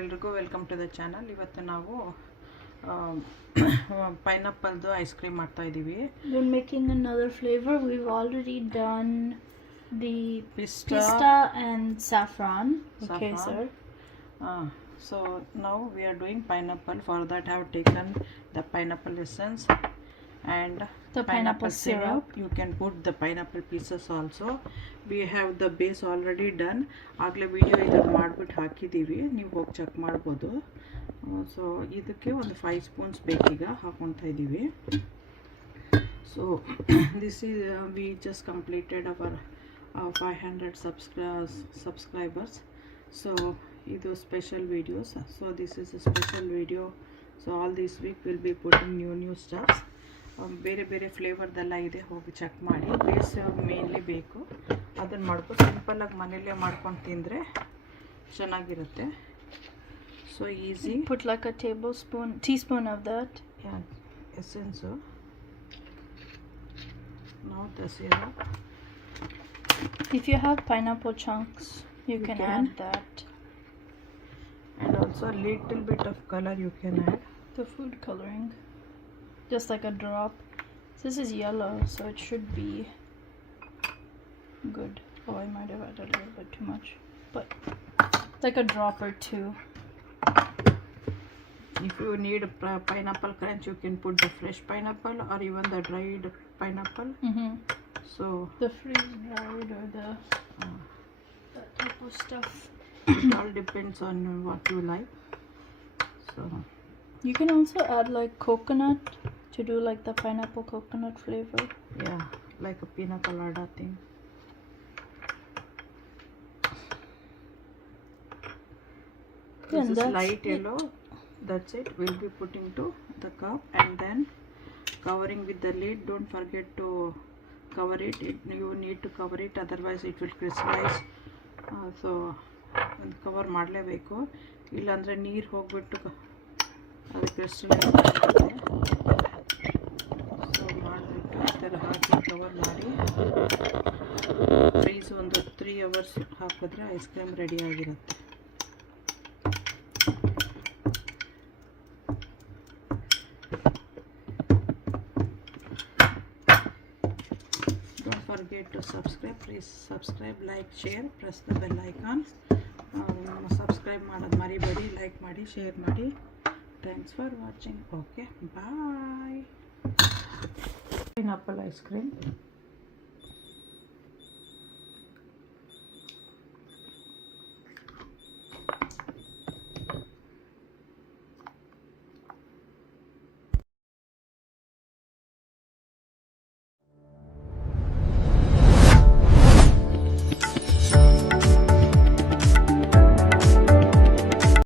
ಎಲ್ರಿಗೂ welcome to the channel. ಇವತ್ತು ನಾವು ಪೈನಾಪಲ್ದು ಐಸ್ ಕ್ರೀಮ್ ಮಾಡ್ತಾ ಇದ್ದೀವಿ. We're making another flavor. We've already done the Pista and saffron. Okay, sir. So now we are doing pineapple. For that I have taken the pineapple essence and the pineapple syrup. You can put the pineapple pieces also. We have the base already done. ಆಗಲೇ video ಇದನ್ನು ಮಾಡಿಬಿಟ್ಟು ಹಾಕಿದ್ದೀವಿ, ನೀವು ಹೋಗಿ check ಮಾಡ್ಬೋದು. So ಇದಕ್ಕೆ ಒಂದು 5 spoons ಬೇಕೀಗ ಹಾಕೊತಾ ಇದ್ದೀವಿ. So this is we just completed our 500 subscribers. So ಇದು special videos. So this is a special video. So all this week will be putting new stuffs. ಬೇರೆ ಬೇರೆ ಫ್ಲೇವರ್ದೆಲ್ಲ ಇದೆ, ಹೋಗಿ ಚೆಕ್ ಮಾಡಿ. ಬೇಸ್ ಮೇನ್ಲಿ ಬೇಕು, ಅದನ್ನು ಮಾಡ್ಕೊಂಡು ಸಿಂಪಲ್ಲಾಗಿ ಮನೆಯಲ್ಲೇ ಮಾಡ್ಕೊಂಡು ತಿಂದರೆ ಚೆನ್ನಾಗಿರುತ್ತೆ. So easy. Put like a teaspoon of that. Yeah, essence. Now the syrup. If you have pineapple chunks, you can add that. And also a little bit of color you can add. The food coloring. Just like a drop. This is yellow, so it should be good. Oh, I might have added a little bit too much, but like a drop or two. If you need pineapple crunch, you can put the fresh pineapple or even the dried pineapple. So the freeze dried or that type of stuff. It all depends on what you like. So you can also add like coconut to do like the pineapple coconut flavor. Yeah, like a pina colada thing. This is light yellow. That's it. We'll be putting to the cup and then covering with the lid. Don't forget to cover it. You need to cover it, otherwise it will crystallize. So cover ಮಾಡಲೇಬೇಕು, ಇಲ್ಲಾಂದರೆ ನೀರು ಹೋಗ್ಬಿಟ್ಟು ಅದು crystallise ಆಗುತ್ತೆ. So ಮಾಡಿಬಿಟ್ಟು ಈ ಥರ ಹಾಕಿ cover ಮಾಡಿ ಫ್ರೀಸ್ ಒಂದು 3 hours ಹಾಕಿದ್ರೆ ಐಸ್ ಕ್ರೀಮ್ ರೆಡಿ ಆಗಿರುತ್ತೆ. Don't forget to subscribe. Please subscribe, like, share, press the bell icon. Subscribe ಮಾಡೋದು ಮರಿಬೇಡಿ, ಲೈಕ್ ಮಾಡಿ, ಶೇರ್ ಮಾಡಿ. Thanks for watching. Okay, bye. Pineapple ice cream.